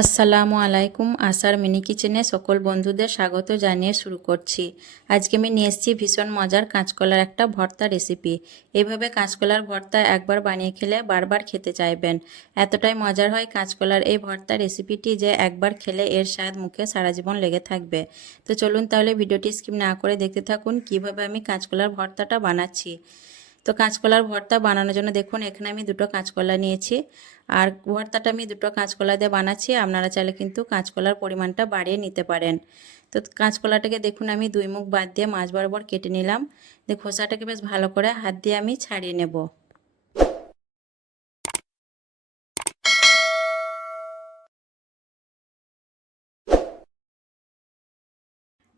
আসসালামু আলাইকুম, আসার মিনি কিচেনে সকল বন্ধুদের স্বাগত জানিয়ে শুরু করছি। আজকে আমি নিয়ে এসেছি ভীষণ মজার কাঁচকলার একটা ভর্তা রেসিপি। এইভাবে কাঁচকলার ভর্তা একবার বানিয়ে খেলে বারবার খেতে চাইবেন। এতটাই মজার হয় কাঁচকলার এই ভর্তা রেসিপিটি যে একবার খেলে এর স্বাদ মুখে সারা জীবন লেগে থাকবে। তো চলুন তাহলে ভিডিওটি স্কিপ না করে দেখতে থাকুন কীভাবে আমি কাঁচকলার ভর্তাটা বানাচ্ছি। তো কাঁচকলার ভর্তা বানানোর জন্য দেখুন, এখানে আমি দুটো কাঁচকলা নিয়েছি। আর ভর্তাটা আমি দুটো কাঁচকলা দিয়ে বানাচ্ছি, আপনারা চাইলে কিন্তু কাঁচকলার পরিমাণটা বাড়িয়ে নিতে পারেন। তো কাঁচকলাটাকে দেখুন, আমি দুই মুখ বাদ দিয়ে মাছ বরাবর কেটে নিলাম। দিয়ে খোসাটাকে বেশ ভালো করে হাত দিয়ে আমি ছাড়িয়ে নেব।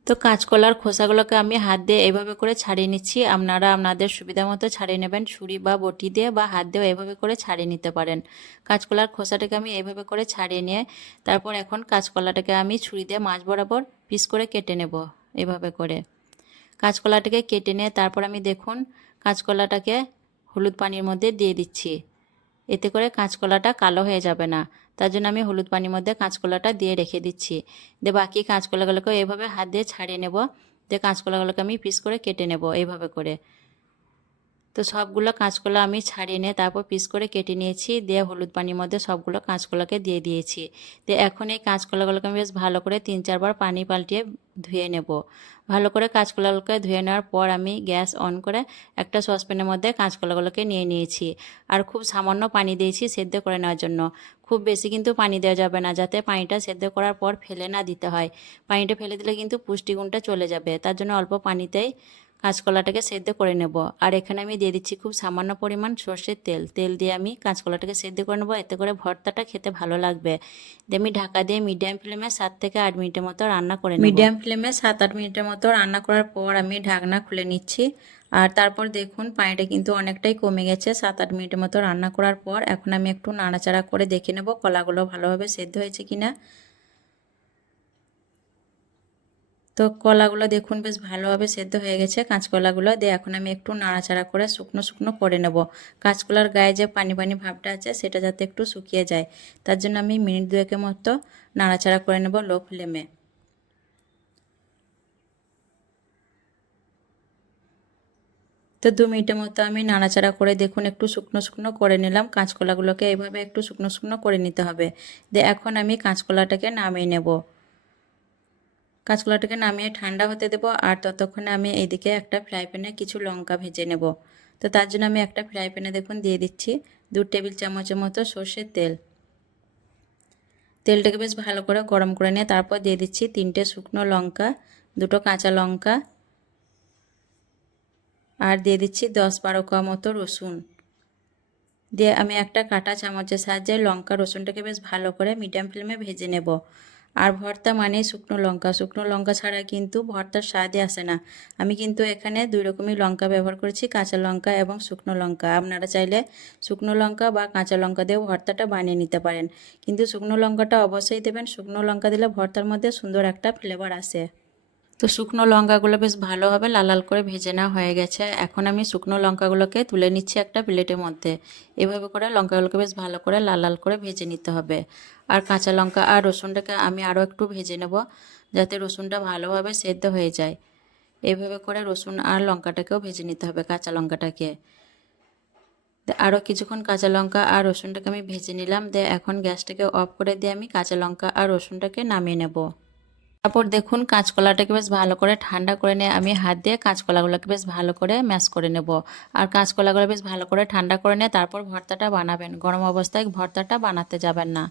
তো কাঁচকলার খোসাগুলোকে আমি হাত দিয়ে এভাবে করে ছাড়িয়ে নিচ্ছি। আপনারা আপনাদের সুবিধা মতো ছাড়িয়ে নেবেন, ছুরি বা বটি দিয়ে বা হাত দিয়েও এভাবে করে ছাড়িয়ে নিতে পারেন। কাঁচকলার খোসাটাকে আমি এভাবে করে ছাড়িয়ে নিয়ে তারপর এখন কাঁচকলাটাকে আমি ছুরি দিয়ে মাছ বরাবর পিস করে কেটে নেব এভাবে করে। কাঁচকলাটাকে কেটে নিয়ে তারপর আমি দেখুন, কাঁচকলাটাকে হলুদ পানির মধ্যে দিয়ে দিচ্ছি। এতে করে কাঁচকলাটা কালো হয়ে যাবে না। তার জন্য আমি হলুদ পানির মধ্যে কাঁচকলাটা দিয়ে রেখে দিচ্ছি। দিয়ে বাকি কাঁচকলাগুলোকে এভাবে হাত দিয়ে ছাড়িয়ে নেব। দিয়ে কাঁচকলাগুলোকে আমি পিস করে কেটে নেব এইভাবে করে। তো সবগুলো কাঁচকলা আমি ছাড়িয়ে নিয়ে তারপর পিস করে কেটে নিয়েছি। দিয়ে হলুদ পানির মধ্যে সবগুলো কাঁচকলাকে দিয়ে দিয়েছি। দিয়ে এখন এই কাঁচকলাগুলোকে আমি বেশ ভালো করে তিন চারবার পানি পাল্টিয়ে ধুয়ে নেব। ভালো করে কাঁচকলাগুলোকে ধুয়ে নেওয়ার পর আমি গ্যাস অন করে একটা সসপ্যানের মধ্যে কাঁচকলাগুলোকে নিয়ে নিয়েছি। আর খুব সামান্য পানি দিয়েছি সেদ্ধ করে নেওয়ার জন্য। খুব বেশি কিন্তু পানি দেওয়া যাবে না, যাতে পানিটা সেদ্ধ করার পর ফেলে না দিতে হয়। পানিটা ফেলে দিলে কিন্তু পুষ্টিগুণটা চলে যাবে। তার জন্য অল্প পানিতেই কাঁচকলাটাকে সেদ্ধ করে নেব। আর এখানে আমি দিয়ে দিচ্ছি খুব সামান্য পরিমাণ সর্ষের তেল। তেল দিয়ে আমি কাঁচকলাটাকে সেদ্ধ করে নেব। এতে করে ভর্তাটা খেতে ভালো লাগবে। দিয়ে আমি ঢাকা দিয়ে মিডিয়াম ফ্লেমে সাত থেকে আট মিনিটের মতো রান্না করে মিডিয়াম ফ্লেমে সাত আট মিনিটের মতো রান্না করার পর আমি ঢাকনা খুলে নিচ্ছি। আর তারপর দেখুন পানিটা কিন্তু অনেকটাই কমে গেছে। সাত আট মিনিটের মতো রান্না করার পর এখন আমি একটু নাড়াচাড়া করে দেখে নেব কলাগুলো ভালোভাবে সেদ্ধ হয়েছে কিনা। তো কলাগুলো দেখুন, বেশ ভালোভাবে সেদ্ধ হয়ে গেছে কাঁচকলাগুলো। দিয়ে এখন আমি একটু নাড়াচাড়া করে শুকনো শুকনো করে নেব। কাঁচকলার গায়ে যে পানি পানি ভাবটা আছে, সেটা যাতে একটু শুকিয়ে যায়। তার জন্য আমি মিনিট দুয়েকের মতো নাড়াচাড়া করে নেব লো ফ্লেমে। তো দু মিনিটের মতো আমি নাড়াচাড়া করে দেখুন, একটু শুকনো শুকনো করে নিলাম। কাঁচকলাগুলোকে এইভাবে একটু শুকনো শুকনো করে নিতে হবে। দিয়ে এখন আমি কাঁচকলাটাকে নামিয়ে নেব। কাঁচকলাটাকে নামিয়ে ঠান্ডা হতে দেব আর ততক্ষণে আমি এইদিকে একটা ফ্রাই প্যানে কিছু লঙ্কা ভেজে নেব। তো তার জন্য আমি একটা ফ্রাই প্যানে দেখুন দিয়ে দিচ্ছি দু টেবিল চামচের মতো সর্ষের তেল। তেলটাকে বেশ ভালো করে গরম করে নিয়ে তারপর দিয়ে দিচ্ছি তিনটে শুকনো লঙ্কা, দুটো কাঁচা লঙ্কা আর দিয়ে দিচ্ছি দশ বারো কোয়া মতো রসুন। দিয়ে আমি একটা কাটা চামচের সাহায্যে লঙ্কা রসুনটাকে বেশ ভালো করে মিডিয়াম ফ্লেমে ভেজে নেব। আর ভর্তা মানে শুকনো লঙ্কা। শুকনো লঙ্কা ছাড়া কিন্তু ভর্তার স্বাদই আসে না। আমি কিন্তু এখানে দুই রকমই লঙ্কা ব্যবহার করেছি, কাঁচা লঙ্কা এবং শুকনো লঙ্কা। আপনারা চাইলে শুকনো লঙ্কা বা কাঁচা লঙ্কা দিয়েও ভর্তাটা বানিয়ে নিতে পারেন। কিন্তু শুকনো লঙ্কাটা অবশ্যই দেবেন। শুকনো লঙ্কা দিলে ভর্তার মধ্যে সুন্দর একটা ফ্লেভার আসে। তো শুকনো লঙ্কাগুলো বেশ ভালোভাবে লাল লাল করে ভেজে নেওয়া হয়ে গেছে। এখন আমি শুকনো লঙ্কাগুলোকে তুলে নিচ্ছি একটা প্লেটের মধ্যে। এভাবে করে লঙ্কাগুলোকে বেশ ভালো করে লাল লাল করে ভেজে নিতে হবে। আর কাঁচা লঙ্কা আর রসুনটাকে আমি আরও একটু ভেজে নেব, যাতে রসুনটা ভালোভাবে সেদ্ধ হয়ে যায়। এভাবে করে রসুন আর লঙ্কাটাকেও ভেজে নিতে হবে কাঁচা লঙ্কাটাকে। আরও কিছুক্ষণ কাঁচা লঙ্কা আর রসুনটাকে আমি ভেজে নিলাম। দিয়ে এখন গ্যাসটাকে অফ করে দিয়ে আমি কাঁচা লঙ্কা আর রসুনটাকে নামিয়ে নেব। তারপর দেখুন কাঁচকলাটাকে বেশ ভালো করে ঠান্ডা করে নিয়ে আমি হাত দিয়ে কাঁচকলাগুলোকে বেশ ভালো করে ম্যাশ করে নেব। আর কাঁচকলাগুলো বেশ ভালো করে ঠান্ডা করে নিয়ে তারপর ভর্তাটা বানাবেন। গরম অবস্থায় ভর্তাটা বানাতে যাবেন না।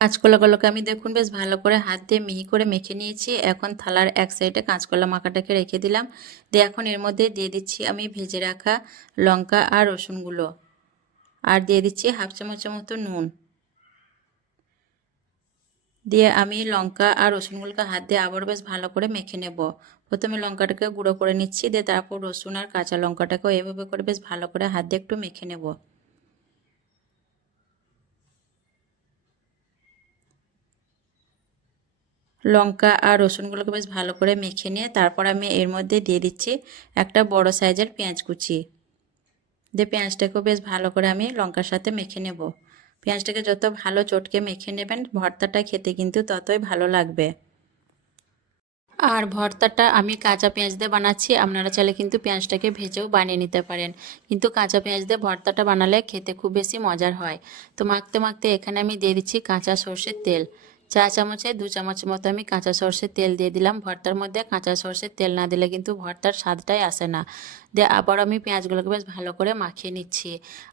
কাঁচকলাগুলোকে আমি দেখুন বেশ ভালো করে হাত দিয়ে মিহি করে মেখে নিয়েছি। এখন থালার এক সাইডে কাঁচকলা মাখাটাকে রেখে দিলাম। দিয়ে এখন এর মধ্যে দিয়ে দিচ্ছি আমি ভেজে রাখা লঙ্কা আর রসুনগুলো। আর দিয়ে দিচ্ছি হাফ চামচের মতো নুন। দিয়ে আমি লঙ্কা আর রসুনগুলোকে হাত দিয়ে আবার বেশ ভালো করে মেখে নেব। প্রথমে লঙ্কাটাকে গুঁড়ো করে নিচ্ছি, দিয়ে তারপর রসুন আর কাঁচা লঙ্কাটাকেও এভাবে করে বেশ ভালো করে হাত দিয়ে একটু মেখে নেব। লঙ্কা আর রসুনগুলোকে বেশ ভালো করে মেখে নিয়ে তারপর আমি এর মধ্যে দিয়ে দিচ্ছি একটা বড় সাইজের পেঁয়াজ কুচি। দিয়ে পেঁয়াজটাকেও বেশ ভালো করে আমি লঙ্কার সাথে মেখে নেব। পেঁয়াজটাকে যত ভালো চটকে মেখে নেবেন, ভর্তাটা খেতে কিন্তু ততই ভালো লাগবে। আর ভর্তাটা আমি কাঁচা পেঁয়াজ দিয়ে বানাচ্ছি, আপনারা চাইলে কিন্তু পেঁয়াজটাকে ভেজেও বানিয়ে নিতে পারেন। কিন্তু কাঁচা পেঁয়াজ দিয়ে ভর্তাটা বানালে খেতে খুব বেশি মজার হয়। তো মাখতে মাখতে এখানে আমি দিয়ে দিচ্ছি কাঁচা সর্ষের তেল। চা চামচে, দু চামচের মতো আমি কাঁচা সর্ষের তেল দিয়ে দিলাম। ভর্তার মধ্যে কাঁচা সর্ষের তেল না দিলে কিন্তু ভর্তার স্বাদটাই আসে না। দিয়ে আবার আমি পেঁয়াজগুলোকে বেশ ভালো করে মাখিয়ে নিচ্ছি।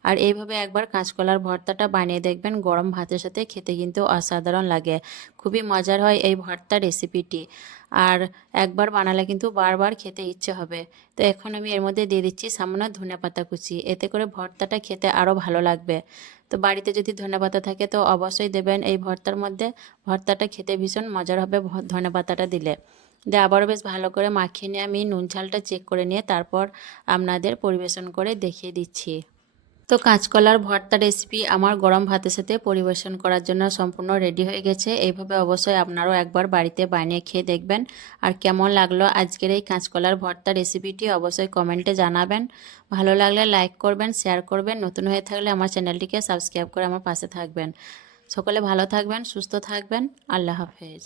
আর এইভাবে একবার কাঁচকলার ভর্তাটা বানিয়ে দেখবেন, গরম ভাতের সাথে খেতে কিন্তু অসাধারণ লাগে। খুবই মজার হয় এই ভর্তা রেসিপিটি আর একবার বানালে কিন্তু বারবার খেতে ইচ্ছে হবে। তো এখন আমি এর মধ্যে দিয়ে দিচ্ছি সামান্য ধনে পাতা কুচি। এতে করে ভর্তাটা খেতে আরও ভালো লাগবে। তো বাড়িতে যদি ধনে পাতা থাকে তো অবশ্যই দেবেন এই ভর্তার মধ্যে। ভর্তাটা খেতে ভীষণ মজার হবে ধনে পাতাটা দিলে। দিয়ে আবারও বেশ ভালো করে মাখিয়ে নিয়ে আমি নুন ঝালটা চেক করে নিয়ে তারপর আপনাদের পরিবেশন করে দেখিয়ে দিচ্ছি। তো কাঁচকলার ভর্তা রেসিপি আমার গরম ভাতের সাথে পরিবেশন করার জন্য সম্পূর্ণ রেডি হয়ে গেছে। এইভাবে অবশ্যই আপনারাও একবার বাড়িতে বানিয়ে খেয়ে দেখবেন। আর কেমন লাগল আজকের এই কাঁচকলার ভর্তা রেসিপিটি অবশ্যই কমেন্টে জানাবেন। ভালো লাগলে লাইক করবেন শেয়ার করবেন। নতুন হয়ে থাকলে আমার চ্যানেলটিকে সাবস্ক্রাইব করে আমার পাশে থাকবেন। সকলে ভালো থাকবেন, সুস্থ থাকবেন। আল্লাহ হাফেজ।